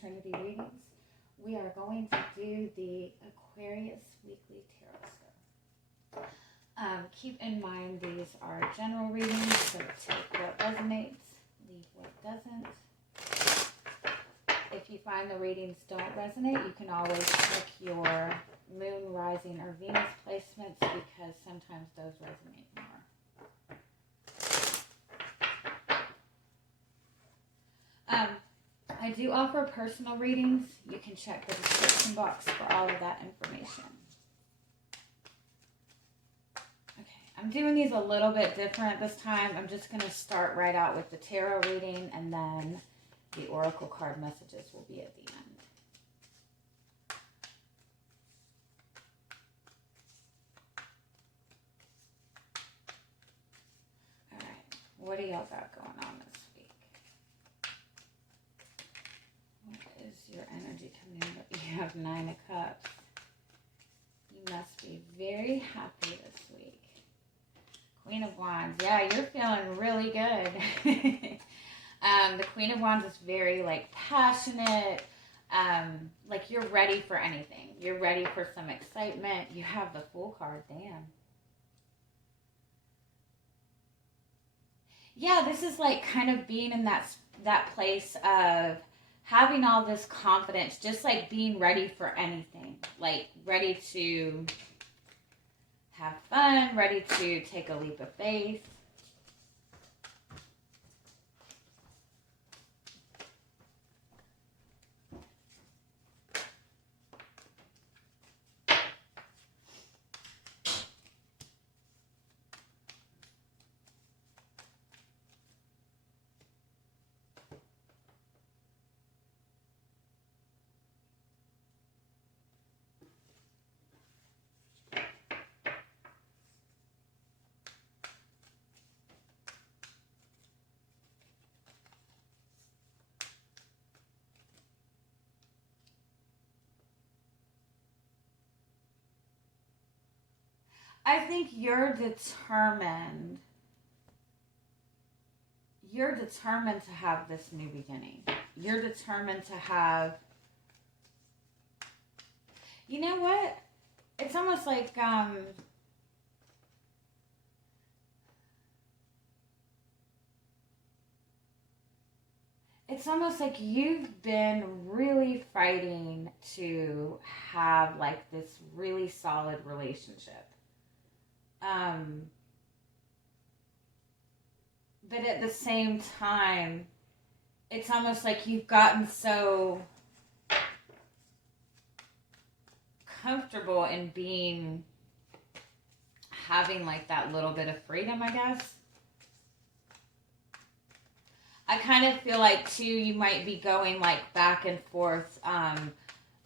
Trinity Readings. We are going to do the Aquarius Weekly Tarotscope. Keep in mind these are general readings, so take what resonates, leave what doesn't. If you find the readings don't resonate, you can always check your moon, rising, or Venus placements because sometimes those resonate more. I do offer personal readings. You can check the description box for all of that information. Okay, I'm doing these a little bit different this time. I'm just going to start right out with the tarot reading, and then the oracle card messages will be at the end. All right, what do y'all got going on this week? What is your energy coming in? You have 9 of Cups. You must be very happy this week. Queen of Wands. Yeah, you're feeling really good. The Queen of Wands is very, like, passionate. Like, you're ready for anything. You're ready for some excitement. You have the Fool card. Damn. Yeah, this is, like, kind of being in that place of having all this confidence, just like being ready for anything, like ready to have fun, ready to take a leap of faith. I think you're determined. You're determined to have this new beginning. You're determined to have... You know what? It's almost like... It's almost like you've been really fighting to have, like, this really solid relationship. But at the same time, it's almost like you've gotten so comfortable in having, like, that little bit of freedom, I guess. I kind of feel like, too, you might be going, like, back and forth,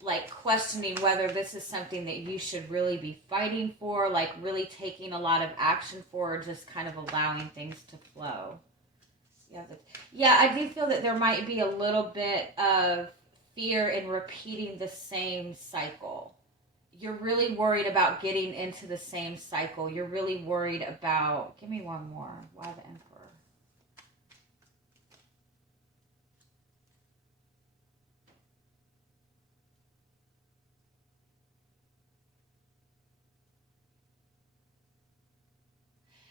like, questioning whether this is something that you should really be fighting for, like, really taking a lot of action for, or just kind of allowing things to flow. Yeah, I do feel that there might be a little bit of fear in repeating the same cycle. You're really worried about getting into the same cycle. You're really worried about... Give me one more. Why the Emperor?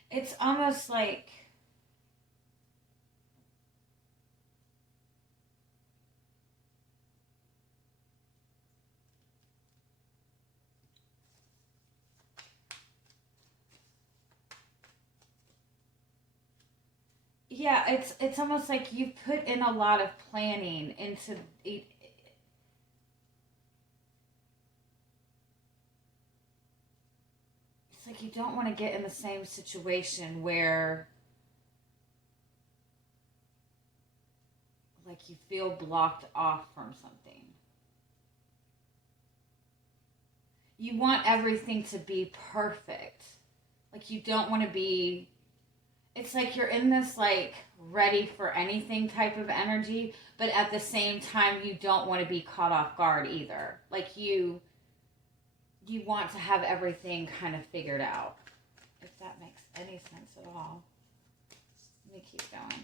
It's almost like... Yeah, it's almost like you put in a lot of planning into it. It's like you don't want to get in the same situation where, like, you feel blocked off from something. You want everything to be perfect. Like, you don't want to be... It's like you're in this, like, ready for anything type of energy, but at the same time, you don't want to be caught off guard either. Like, you want to have everything kind of figured out, if that makes any sense at all. Let me keep going.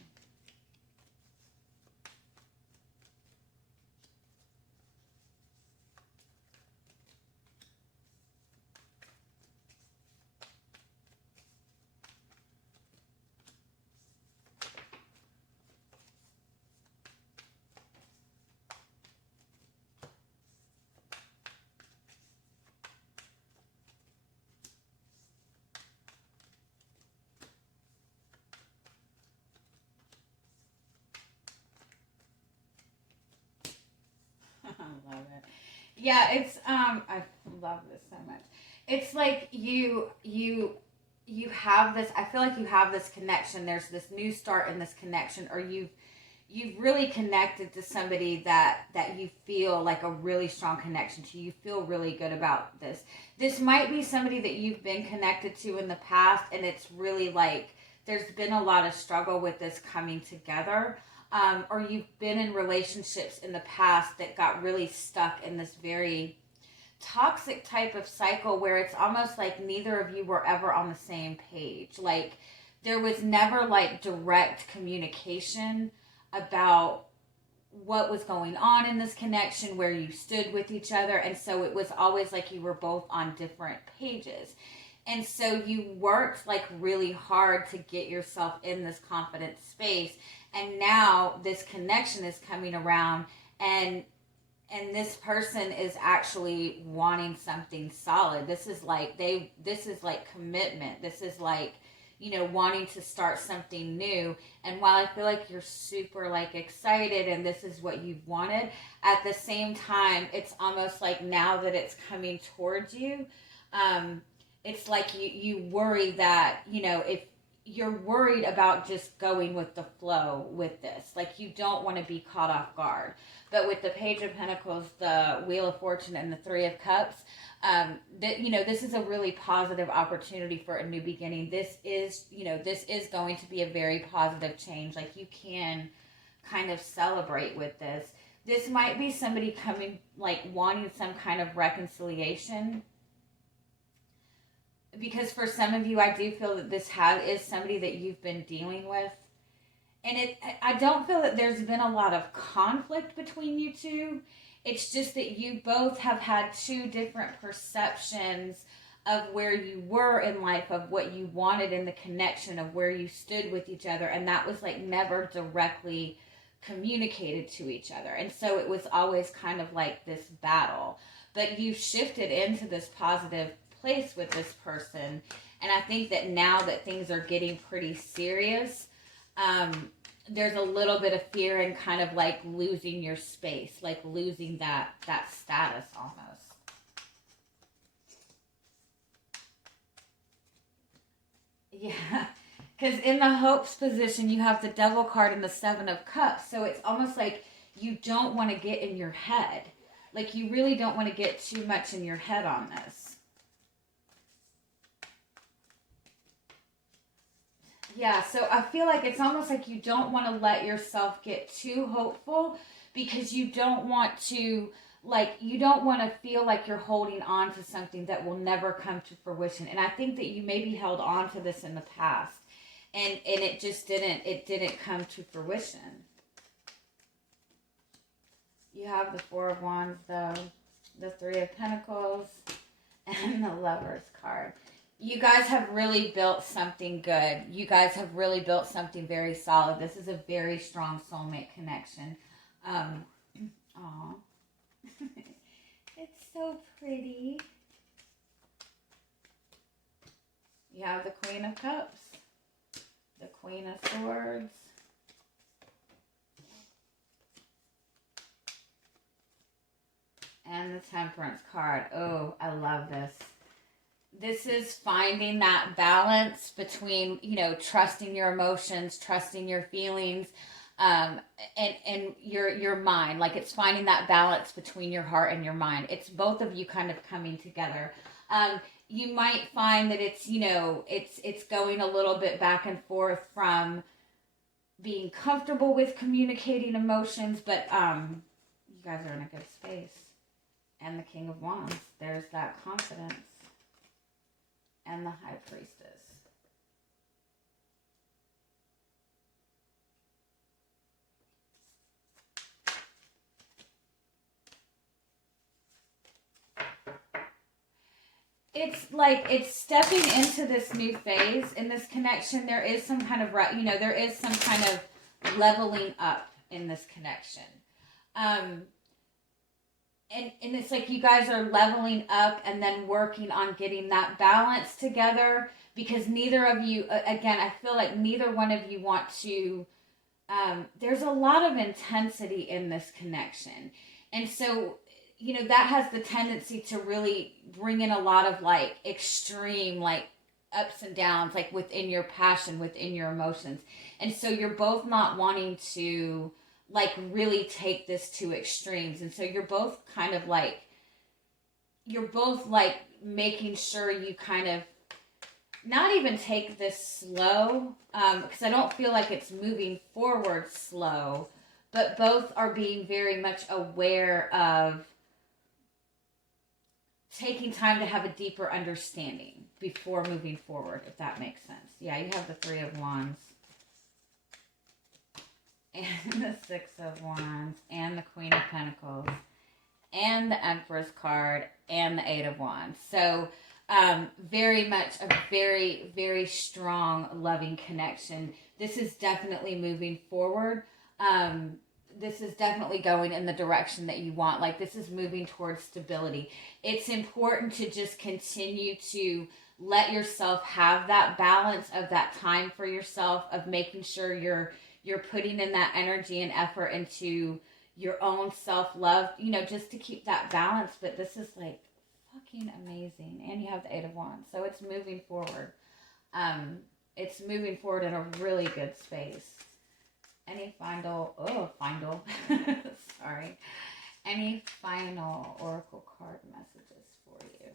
Yeah, it's I love this so much. It's like you have this, I feel like you have this connection. There's this new start in this connection, or you've really connected to somebody that you feel like a really strong connection to. You feel really good about this. This might be somebody that you've been connected to in the past, and it's really like there's been a lot of struggle with this coming together. Or you've been in relationships in the past that got really stuck in this very toxic type of cycle where it's almost like neither of you were ever on the same page. Like there was never like direct communication about what was going on in this connection, where you stood with each other. And so it was always like you were both on different pages. And so you worked like really hard to get yourself in this confident space. And now this connection is coming around, and this person is actually wanting something solid. This is like commitment. This is like, wanting to start something new. And while I feel like you're super like excited and this is what you've wanted, at the same time, it's almost like now that it's coming towards you, it's like you worry that, if you're worried about just going with the flow with this, like you don't want to be caught off guard. But with the Page of Pentacles, the Wheel of Fortune, and the Three of Cups, this is a really positive opportunity for a new beginning. This is going to be a very positive change. Like you can kind of celebrate with this. This might be somebody coming, like wanting some kind of reconciliation. Because for some of you, I do feel that this is somebody that you've been dealing with. And I don't feel that there's been a lot of conflict between you two. It's just that you both have had two different perceptions of where you were in life, of what you wanted in the connection, of where you stood with each other. And that was like never directly communicated to each other. And so it was always kind of like this battle. But you shifted into this positive place with this person. And I think that now that things are getting pretty serious, there's a little bit of fear and kind of like losing your space, like losing that status almost. Yeah, because in the hopes position, you have the Devil card and the Seven of Cups. So it's almost like you don't want to get in your head. Like you really don't want to get too much in your head on this. Yeah, so I feel like it's almost like you don't want to let yourself get too hopeful, because you don't want to feel like you're holding on to something that will never come to fruition. And I think that you maybe held on to this in the past, and it just didn't come to fruition. You have the Four of Wands, though, the Three of Pentacles, and the Lover's card. You guys have really built something good. You guys have really built something very solid. This is a very strong soulmate connection. Aw. It's so pretty. You have the Queen of Cups, the Queen of Swords, and the Temperance card. Oh, I love this. This is finding that balance between, trusting your emotions, trusting your feelings, and your mind. Like it's finding that balance between your heart and your mind. It's both of you kind of coming together. You might find that it's, it's going a little bit back and forth from being comfortable with communicating emotions, but you guys are in a good space. And the King of Wands, there's that confidence. And the High Priestess. It's like it's stepping into this new phase in this connection. There is some kind of, there is some kind of leveling up in this connection. And it's like you guys are leveling up and then working on getting that balance together, because neither of you, again, I feel like neither one of you want to, there's a lot of intensity in this connection. And so, you know, that has the tendency to really bring in a lot of like extreme, like ups and downs, like within your passion, within your emotions. And so you're both not wanting to like really take this to extremes. And so you're both kind of like, you're both like making sure you kind of not even take this slow, because I don't feel like it's moving forward slow, but both are being very much aware of taking time to have a deeper understanding before moving forward, if that makes sense. Yeah, you have the Three of Wands and the Six of Wands and the Queen of Pentacles and the Empress card and the Eight of Wands. So very much a very, very strong, loving connection. This is definitely moving forward. This is definitely going in the direction that you want. Like, this is moving towards stability. It's important to just continue to let yourself have that balance of that time for yourself, of making sure you're putting in that energy and effort into your own self-love, you know, just to keep that balance. But this is like fucking amazing. And you have the Eight of Wands. So it's moving forward. It's moving forward in a really good space. Any final, sorry. Any final oracle card messages for you?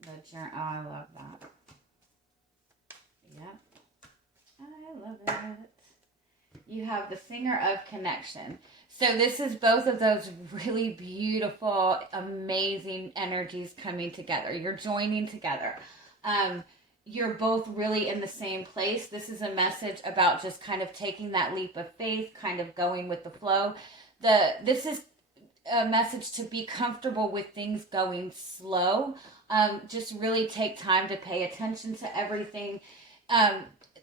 The journal, oh, I love that. Yep. I love it. You have the Singer of Connection. So this is both of those really beautiful, amazing energies coming together. You're joining together. You're both really in the same place. This is a message about just kind of taking that leap of faith, kind of going with the flow. This is a message to be comfortable with things going slow. Just really take time to pay attention to everything.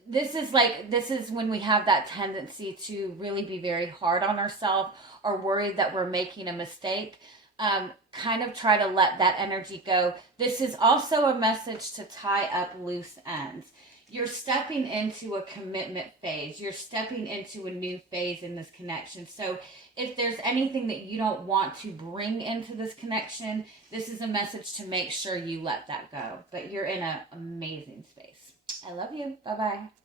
This is when we have that tendency to really be very hard on ourselves or worried that we're making a mistake. Kind of try to let that energy go. This is also a message to tie up loose ends. You're stepping into a commitment phase. You're stepping into a new phase in this connection. So if there's anything that you don't want to bring into this connection, this is a message to make sure you let that go. But you're in an amazing space. I love you. Bye-bye.